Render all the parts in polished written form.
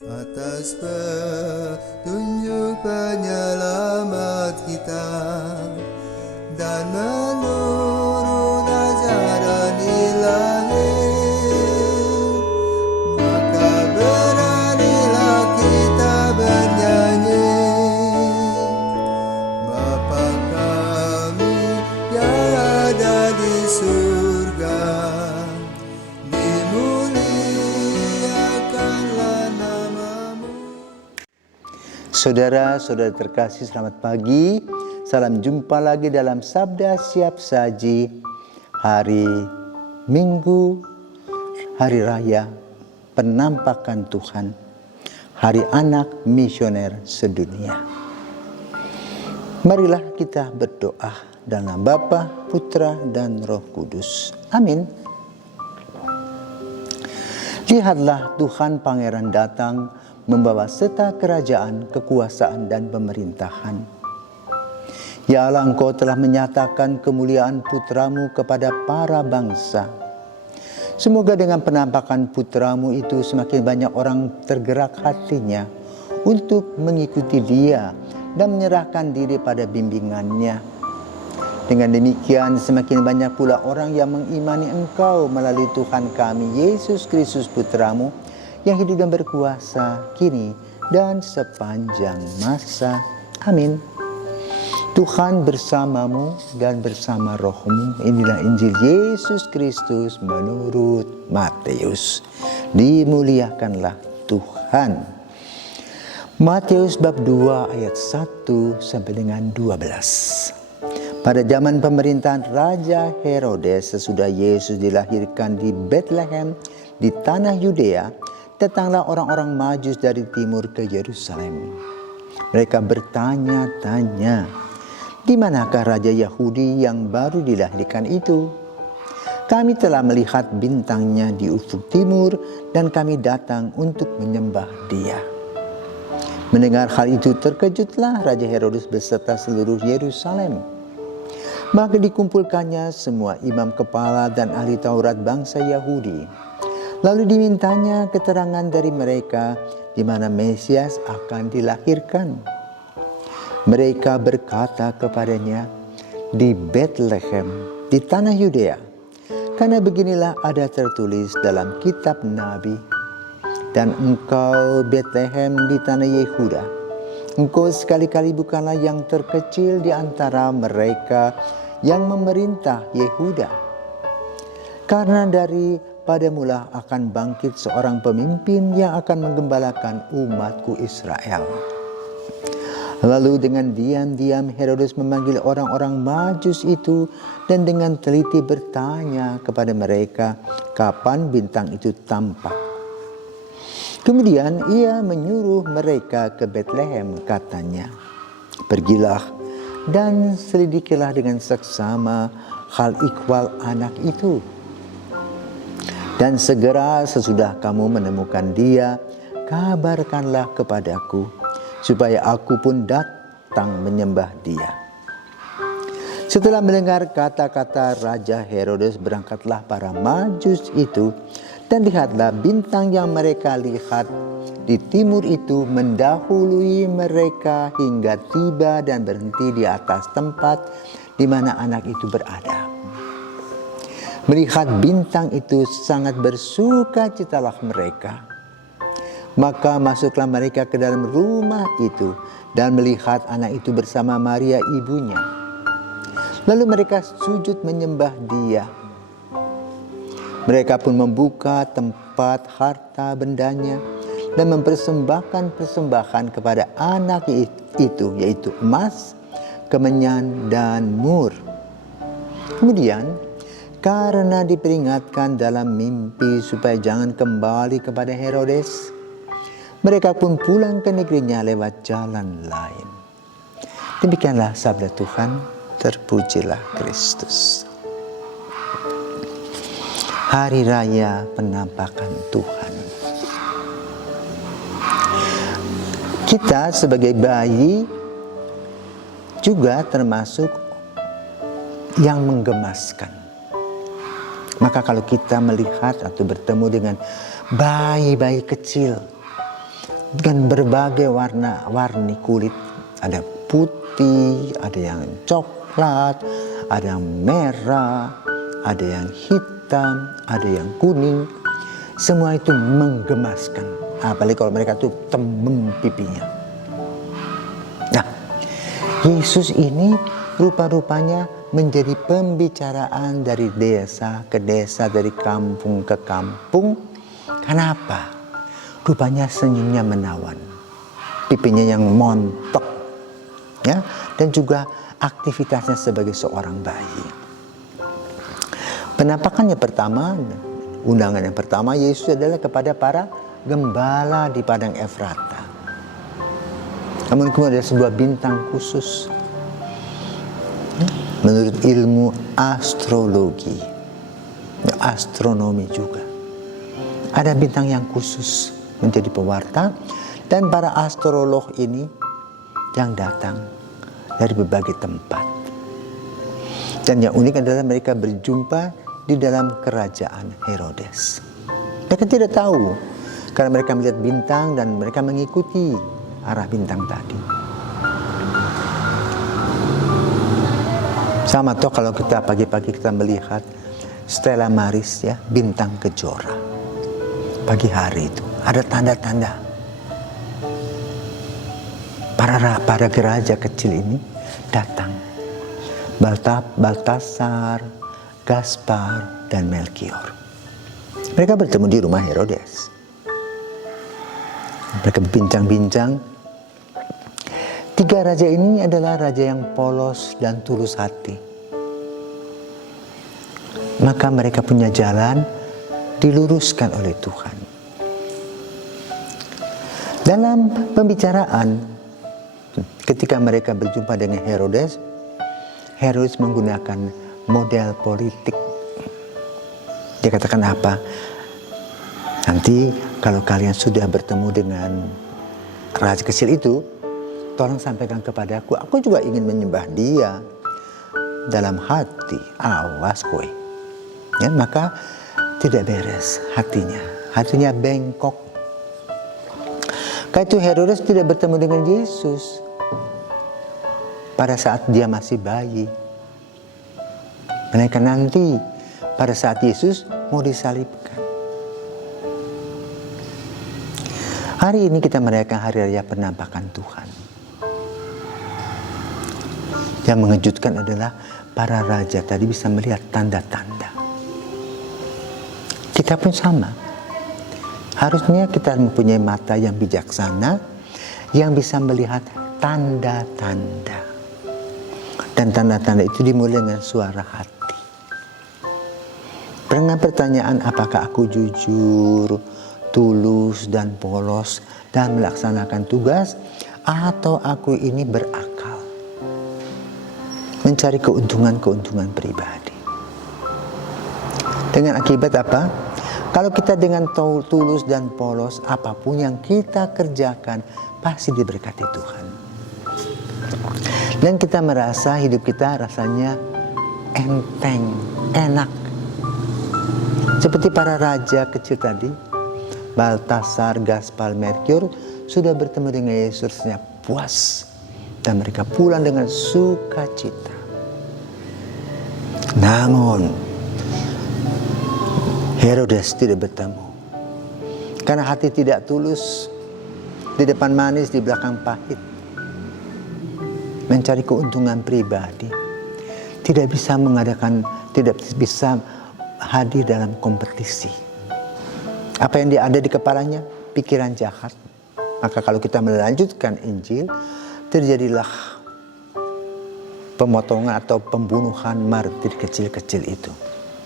Atas petunjuk penyelamat kita dan menurut ajaran ilahi, maka beranilah kita bernyanyi. Bapa kami yang ada di surga, dimuliakanlah namamu. Saudara-saudara terkasih, selamat pagi. Salam jumpa lagi dalam Sabda Siap Saji hari Minggu, Hari Raya Penampakan Tuhan, Hari Anak Misioner Sedunia. Marilah kita berdoa dalam nama Bapa, Putra, dan Roh Kudus. Amin. Lihatlah Tuhan Pangeran datang membawa serta kerajaan, kekuasaan, dan pemerintahan. Ya Allah, Engkau telah menyatakan kemuliaan Putramu kepada para bangsa. Semoga dengan penampakan Putramu itu semakin banyak orang tergerak hatinya untuk mengikuti Dia dan menyerahkan diri pada bimbingannya. Dengan demikian semakin banyak pula orang yang mengimani Engkau melalui Tuhan kami Yesus Kristus Putramu yang hidup dan berkuasa kini dan sepanjang masa. Amin. Tuhan bersamamu dan bersama rohmu. Inilah Injil Yesus Kristus menurut Matius. Dimuliakanlah Tuhan. Matius bab 2 ayat 1 sampai dengan 12. Pada zaman pemerintahan Raja Herodes, sesudah Yesus dilahirkan di Bethlehem di tanah Yudea, datanglah orang-orang Majus dari timur ke Yerusalem. Mereka bertanya-tanya, di manakah Raja Yahudi yang baru dilahirkan itu? Kami telah melihat bintangnya di ufuk timur dan kami datang untuk menyembah Dia. Mendengar hal itu terkejutlah Raja Herodes beserta seluruh Yerusalem. Maka dikumpulkannya semua imam kepala dan ahli Taurat bangsa Yahudi. Lalu dimintanya keterangan dari mereka di mana Mesias akan dilahirkan. Mereka berkata kepadanya, di Bethlehem, di tanah Yudea. Karena beginilah ada tertulis dalam kitab Nabi. Dan engkau Bethlehem di tanah Yehuda, engkau sekali-kali bukanlah yang terkecil di antara mereka yang memerintah Yehuda. Karena daripadamulah akan bangkit seorang pemimpin yang akan menggembalakan umatku Israel. Lalu dengan diam-diam Herodes memanggil orang-orang Majus itu dan dengan teliti bertanya kepada mereka kapan bintang itu tampak. Kemudian ia menyuruh mereka ke Bethlehem, katanya, pergilah dan selidikilah dengan seksama hal ikhwal anak itu. Dan segera sesudah kamu menemukan dia, kabarkanlah kepadaku, supaya aku pun datang menyembah dia. Setelah mendengar kata-kata Raja Herodes, berangkatlah para Majus itu, dan lihatlah bintang yang mereka lihat di timur itu mendahului mereka hingga tiba dan berhenti di atas tempat di mana anak itu berada. Melihat bintang itu sangat bersukacitalah mereka. Maka masuklah mereka ke dalam rumah itu dan melihat anak itu bersama Maria ibunya. Lalu mereka sujud menyembah Dia. Mereka pun membuka tempat harta bendanya dan mempersembahkan persembahan kepada anak itu, yaitu emas, kemenyan, dan mur. Kemudian, karena diperingatkan dalam mimpi supaya jangan kembali kepada Herodes, mereka pun pulang ke negerinya lewat jalan lain. Demikianlah sabda Tuhan, terpujilah Kristus. Hari Raya Penampakan Tuhan. Kita sebagai bayi juga termasuk yang menggemaskan. Maka kalau kita melihat atau bertemu dengan bayi-bayi kecil, dengan berbagai warna-warni kulit. Ada putih, ada yang coklat, ada yang merah, ada yang hitam, ada yang kuning. Semua itu menggemaskan. Apalagi kalau mereka tuh tembem pipinya. Nah, Yesus ini rupa-rupanya menjadi pembicaraan dari desa ke desa, dari kampung ke kampung. Kenapa? Rupanya senyumnya menawan, pipinya yang montok, ya, dan juga aktivitasnya sebagai seorang bayi. Penampakan yang pertama, undangan yang pertama Yesus adalah kepada para gembala di padang Efrata. Namun kemudian ada sebuah bintang khusus. Menurut ilmu astrologi, astronomi juga, ada bintang yang khusus menjadi pewarta, dan para astrolog ini yang datang dari berbagai tempat. Dan yang unik adalah mereka berjumpa di dalam kerajaan Herodes. Mereka tidak tahu, karena mereka melihat bintang dan mereka mengikuti arah bintang tadi. Sama toh kalau kita pagi-pagi kita melihat Stella Maris, ya, bintang kejora. Pagi hari itu ada tanda-tanda. Para geraja kecil ini datang. Baltasar, Gaspar, dan Melkior. Mereka bertemu di rumah Herodes. Mereka berbincang-bincang. Tiga raja ini adalah raja yang polos dan tulus hati. Maka mereka punya jalan diluruskan oleh Tuhan. Dalam pembicaraan, ketika mereka berjumpa dengan Herodes, Herodes menggunakan model politik. Dia katakan apa? Nanti kalau kalian sudah bertemu dengan raja kecil itu, tolong sampaikan kepadaku, aku juga ingin menyembah dia. Dalam hati, awas kowe. Ya, maka tidak beres hatinya bengkok. Karena itu Herodes tidak bertemu dengan Yesus pada saat dia masih bayi. Mereka nanti pada saat Yesus mau disalibkan. Hari ini kita merayakan hari raya penampakan Tuhan. Yang mengejutkan adalah para raja tadi bisa melihat tanda-tanda. Kita pun sama. Harusnya kita mempunyai mata yang bijaksana, yang bisa melihat tanda-tanda. Dan tanda-tanda itu dimulai dengan suara hati. Dengan pertanyaan, apakah aku jujur, tulus, dan polos dalam melaksanakan tugas, atau aku ini berakal, mencari keuntungan pribadi. Dengan akibat apa? Kalau kita dengan tulus dan polos, apapun yang kita kerjakan pasti diberkati Tuhan. Dan kita merasa hidup kita rasanya enteng, enak. Seperti para raja kecil tadi, Baltasar, Gaspar, Melkior sudah bertemu dengan Yesusnya puas. Dan mereka pulang dengan sukacita. Namun Herodes tidak bertemu. Karena hati tidak tulus, di depan manis, di belakang pahit. Mencari keuntungan pribadi. Tidak bisa hadir dalam kompetisi. Apa yang ada di kepalanya? Pikiran jahat. Maka kalau kita melanjutkan Injil, terjadilah pemotongan atau pembunuhan martir kecil-kecil itu.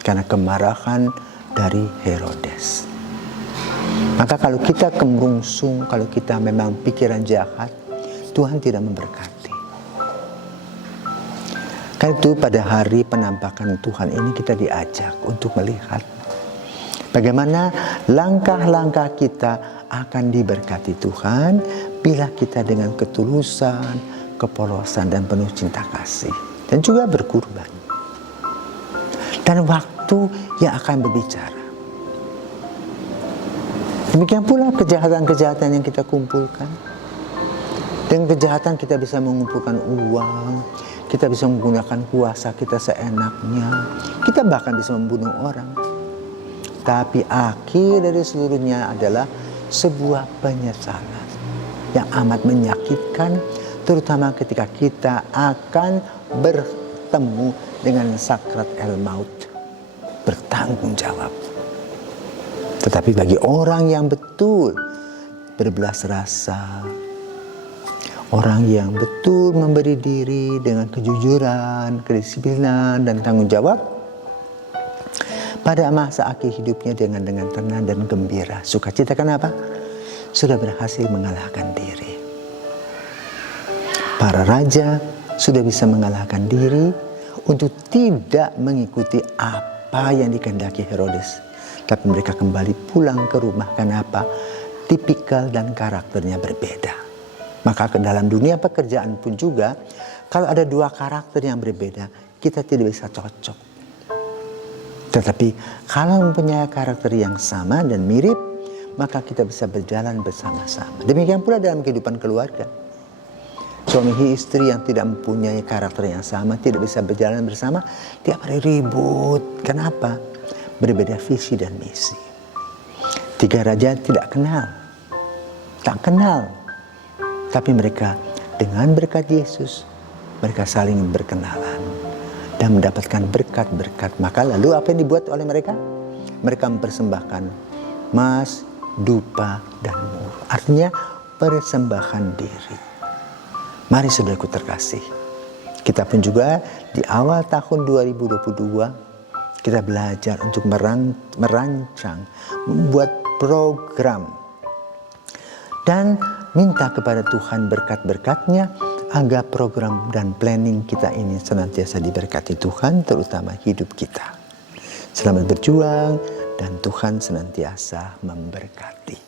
Karena kemarahan dari Herodes. Maka kalau kita kemerungsung, kalau kita memang pikiran jahat, Tuhan tidak memberkati. Karena itu pada hari penampakan Tuhan ini kita diajak untuk melihat bagaimana langkah-langkah kita akan diberkati Tuhan bila kita dengan ketulusan, kepolosan, dan penuh cinta kasih. Dan juga berkurban. Dan waktu yang akan berbicara. Demikian pula kejahatan-kejahatan yang kita kumpulkan. Dengan kejahatan kita bisa mengumpulkan uang, kita bisa menggunakan kuasa kita seenaknya, kita bahkan bisa membunuh orang. Tapi akhir dari seluruhnya adalah sebuah penyesalan yang amat menyakitkan, terutama ketika kita akan bertemu dengan sakrat el-maut, bertanggung jawab. Tetapi bagi orang yang betul berbelas rasa, orang yang betul memberi diri dengan kejujuran, kedisiplinan, dan tanggung jawab, pada masa akhir hidupnya dengan tenang dan gembira, sukacita. Kenapa? Sudah berhasil mengalahkan diri. Para raja sudah bisa mengalahkan diri untuk tidak mengikuti apa yang dikehendaki Herodes. Tapi mereka kembali pulang ke rumah. Kenapa? Tipikal dan karakternya berbeda. Maka ke dalam dunia pekerjaan pun juga, kalau ada dua karakter yang berbeda, kita tidak bisa cocok. Tetapi kalau mempunyai karakter yang sama dan mirip, maka kita bisa berjalan bersama-sama. Demikian pula dalam kehidupan keluarga. Suami istri yang tidak mempunyai karakter yang sama, tidak bisa berjalan bersama, tiap hari ribut. Kenapa? Berbeda visi dan misi. Tiga raja tidak kenal. Tak kenal. Tapi mereka dengan berkat Yesus, mereka saling berkenalan dan mendapatkan berkat-berkat. Maka lalu apa yang dibuat oleh mereka? Mereka mempersembahkan emas, dupa, dan mur. Artinya persembahan diri. Mari saudaraku terkasih, kita pun juga di awal tahun 2022 kita belajar untuk merancang, membuat program dan minta kepada Tuhan berkat-berkat-Nya agar program dan planning kita ini senantiasa diberkati Tuhan, terutama hidup kita. Selamat berjuang dan Tuhan senantiasa memberkati.